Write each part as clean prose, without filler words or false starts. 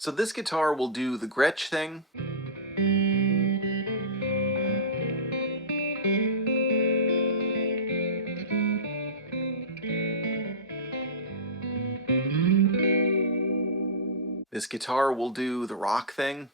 So this guitar will do the Gretsch thing. This guitar will do the rock thing.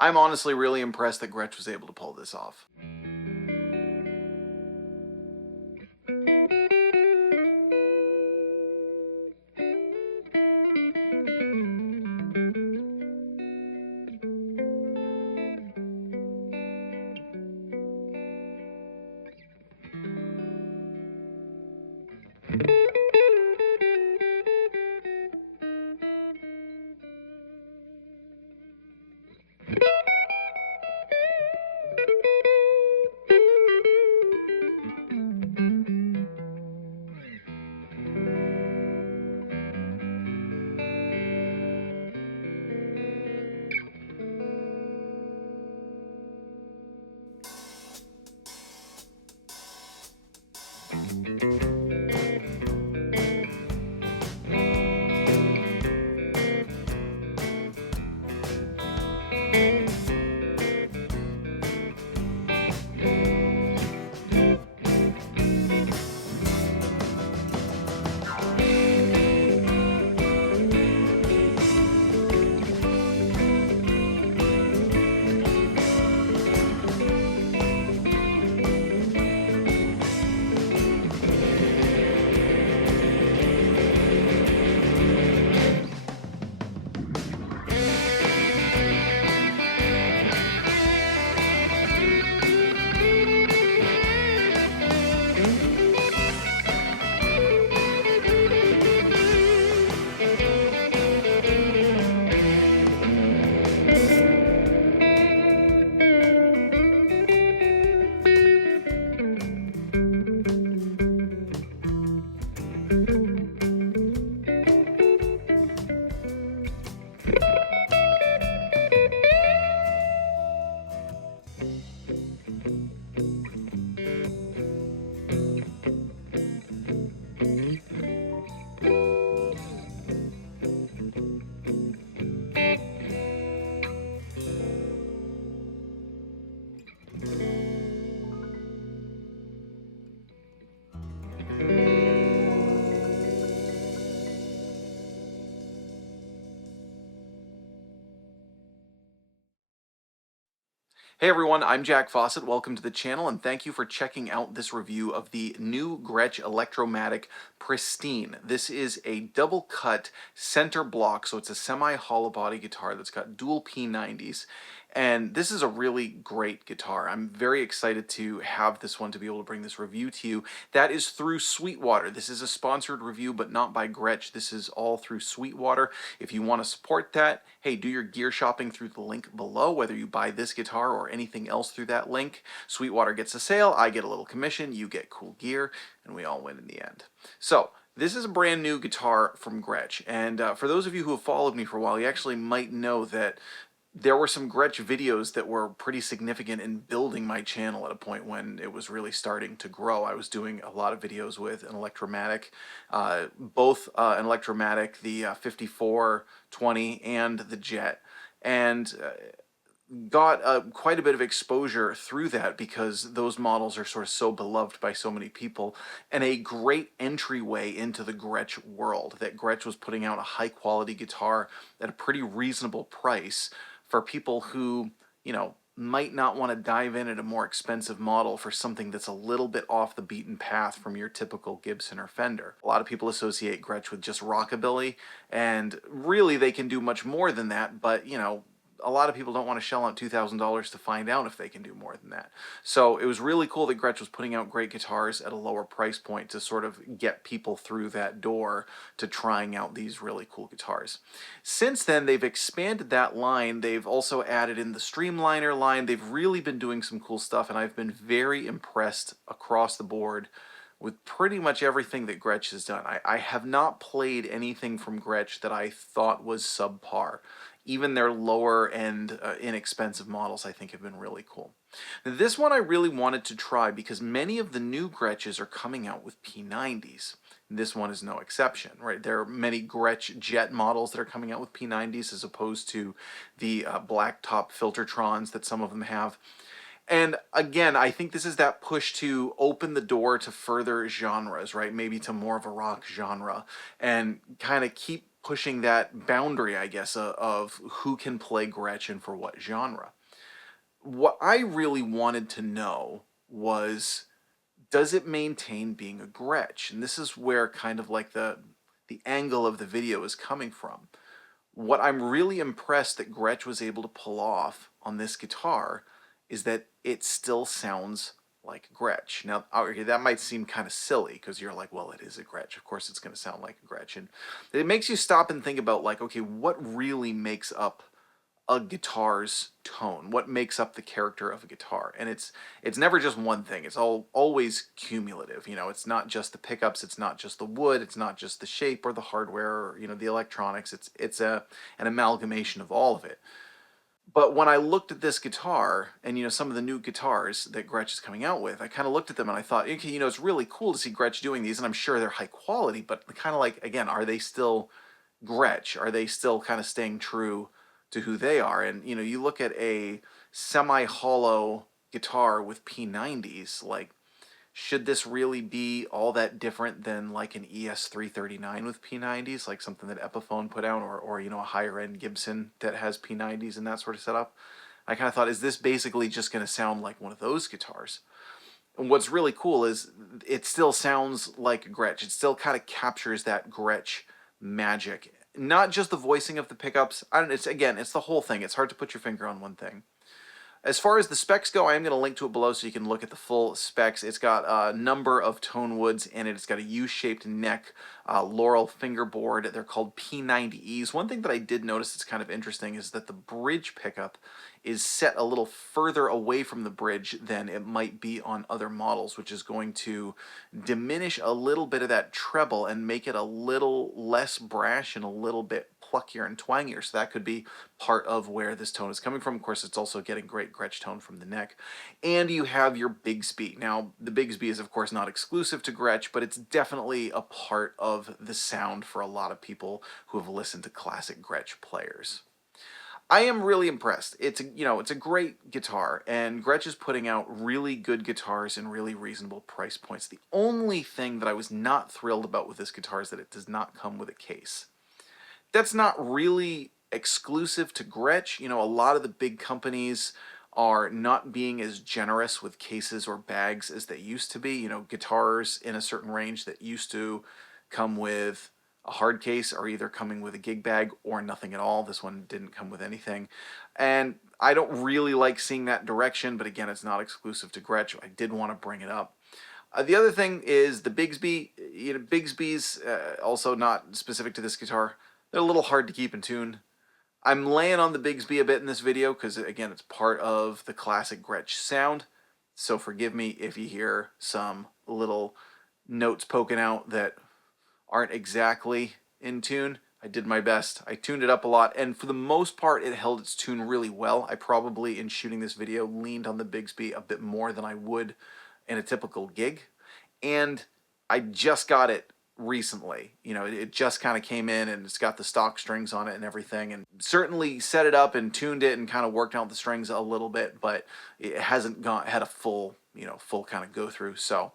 I'm honestly really impressed that Gretsch was able to pull this off. Hey everyone, I'm Jack Fossett. Welcome to the channel and thank you for checking out this review of the new Gretsch Electromatic Pristine. This is a double cut center block, so it's a semi-hollow body guitar that's got dual P90s. And this is a really great guitar. I'm very excited to have this one to be able to bring this review to you. That is through Sweetwater. This is a sponsored review, but not by Gretsch. This is all through Sweetwater. If you want to support that, hey, do your gear shopping through the link below, whether you buy this guitar or anything else through that link. Sweetwater gets a sale, I get a little commission, you get cool gear, and we all win in the end. So, this is a brand new guitar from Gretsch, and for those of you who have followed me for a while, you actually might know that there were some Gretsch videos that were pretty significant in building my channel at a point when it was really starting to grow. I was doing a lot of videos with an Electromatic, both an Electromatic, the 5420 and the Jet, and got quite a bit of exposure through that because those models are sort of so beloved by so many people, and a great entryway into the Gretsch world, that Gretsch was putting out a high quality guitar at a pretty reasonable price for people who, you know, might not want to dive in at a more expensive model for something that's a little bit off the beaten path from your typical Gibson or Fender. A lot of people associate Gretsch with just rockabilly, and really they can do much more than that, but, you know, a lot of people don't want to shell out $2,000 to find out if they can do more than that. So it was really cool that Gretsch was putting out great guitars at a lower price point to sort of get people through that door to trying out these really cool guitars. Since then, they've expanded that line. They've also added in the Streamliner line. They've really been doing some cool stuff, and I've been very impressed across the board with pretty much everything that Gretsch has done. I have not played anything from Gretsch that I thought was subpar. even their lower end inexpensive models I think have been really cool. Now, this one I really wanted to try because many of the new Gretsches are coming out with P90s. This one is no exception, right? There are many Gretsch Jet models that are coming out with P90s as opposed to the black top Filtertrons that some of them have. And again, I think this is that push to open the door to further genres, right? Maybe to more of a rock genre, and kind of keep pushing that boundary, I guess, of who can play Gretsch and for what genre. What I really wanted to know was, does it maintain being a Gretsch? And this is where kind of like the angle of the video is coming from. What I'm really impressed that Gretsch was able to pull off on this guitar is that it still sounds like Gretsch. Now, okay, that might seem kind of silly because you're like, well, it is a Gretsch. Of course it's going to sound like a Gretsch. And it makes you stop and think about like, okay, what really makes up a guitar's tone? What makes up the character of a guitar? And it's never just one thing. It's always cumulative. You know, it's not just the pickups, it's not just the wood, it's not just the shape or the hardware or, you know, the electronics. It's an amalgamation of all of it. But when I looked at this guitar and, you know, some of the new guitars that Gretsch is coming out with, I kind of looked at them and I thought, okay, you know, it's really cool to see Gretsch doing these, and I'm sure they're high quality, but kind of like, again, are they still Gretsch? Are they still kind of staying true to who they are? And, you know, you look at a semi-hollow guitar with P90s, like, should this really be all that different than like an ES339 with P90s, like something that Epiphone put out, or you know, a higher end Gibson that has P90s and that sort of setup? I kind of thought, is this basically just going to sound like one of those guitars? And what's really cool is it still sounds like a Gretsch. It still kind of captures that Gretsch magic. Not just the voicing of the pickups. It's the whole thing. It's hard to put your finger on one thing. As far as the specs go, I am going to link to it below so you can look at the full specs. It's got a number of tone woods in it. It's got a U-shaped neck, Laurel fingerboard. They're called P90Es. One thing that I did notice that's kind of interesting is that the bridge pickup is set a little further away from the bridge than it might be on other models, which is going to diminish a little bit of that treble and make it a little less brash and a little bit pluckier and twangier. So that could be part of where this tone is coming from. Of course, it's also getting great Gretsch tone from the neck. And you have your Bigsby. Now, the Bigsby is, of course, not exclusive to Gretsch, but it's definitely a part of the sound for a lot of people who have listened to classic Gretsch players. I am really impressed. It's a great guitar, and Gretsch is putting out really good guitars in really reasonable price points. The only thing that I was not thrilled about with this guitar is that it does not come with a case. That's not really exclusive to Gretsch. You know, a lot of the big companies are not being as generous with cases or bags as they used to be. You know, guitars in a certain range that used to come with a hard case are either coming with a gig bag or nothing at all. This one didn't come with anything. And I don't really like seeing that direction, but again, it's not exclusive to Gretsch. I did want to bring it up. The other thing is the Bigsby. You know, Bigsby's also not specific to this guitar. They're a little hard to keep in tune. I'm laying on the Bigsby a bit in this video because, again, it's part of the classic Gretsch sound. So forgive me if you hear some little notes poking out that aren't exactly in tune. I did my best. I tuned it up a lot, and for the most part, it held its tune really well. I probably, in shooting this video, leaned on the Bigsby a bit more than I would in a typical gig. And I just got it recently. You know, it just kind of came in, and it's got the stock strings on it and everything, and certainly set it up and tuned it and kind of worked out the strings a little bit, but it hasn't had a full kind of go through. So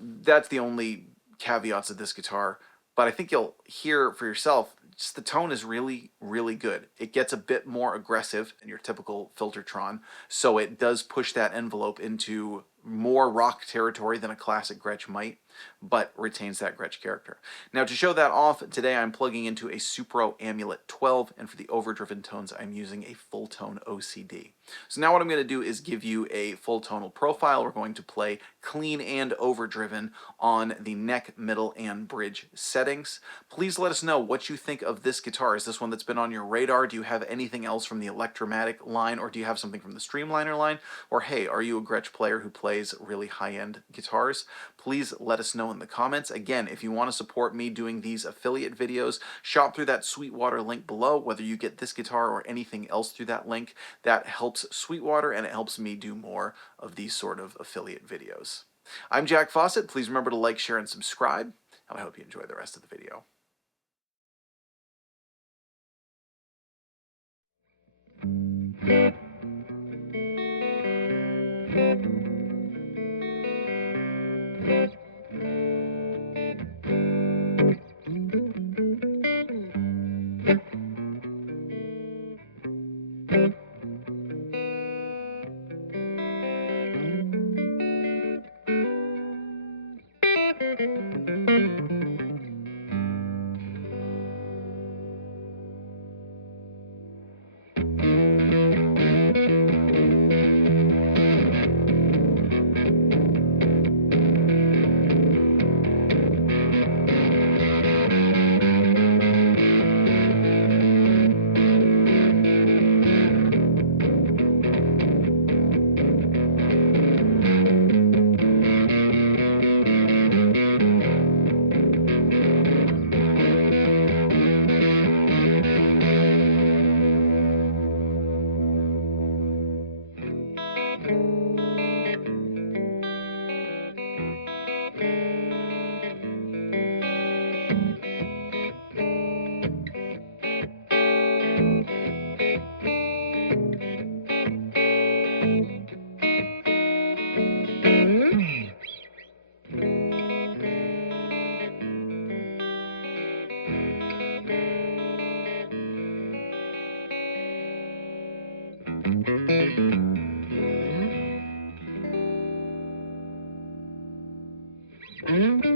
that's the only caveats of this guitar. But I think you'll hear for yourself, just the tone is really, really good. It gets a bit more aggressive than your typical Filtertron, so it does push that envelope into more rock territory than a classic Gretsch might, but retains that Gretsch character. Now, to show that off, today I'm plugging into a Supro Amulet 12, and for the overdriven tones, I'm using a full tone OCD. So now what I'm going to do is give you a full tonal profile. We're going to play clean and overdriven on the neck, middle, and bridge settings. Please let us know what you think of this guitar. Is this one that's been on your radar? Do you have anything else from the Electromatic line, or do you have something from the Streamliner line? Or hey, are you a Gretsch player who plays plays really high-end guitars. Please let us know in the comments. Again, if you want to support me doing these affiliate videos, shop through that Sweetwater link below. Whether you get this guitar or anything else through that link, that helps Sweetwater and it helps me do more of these sort of affiliate videos. I'm Jack Fossett. Please remember to like, share, and subscribe, and I hope you enjoy the rest of the video. Mm-hmm.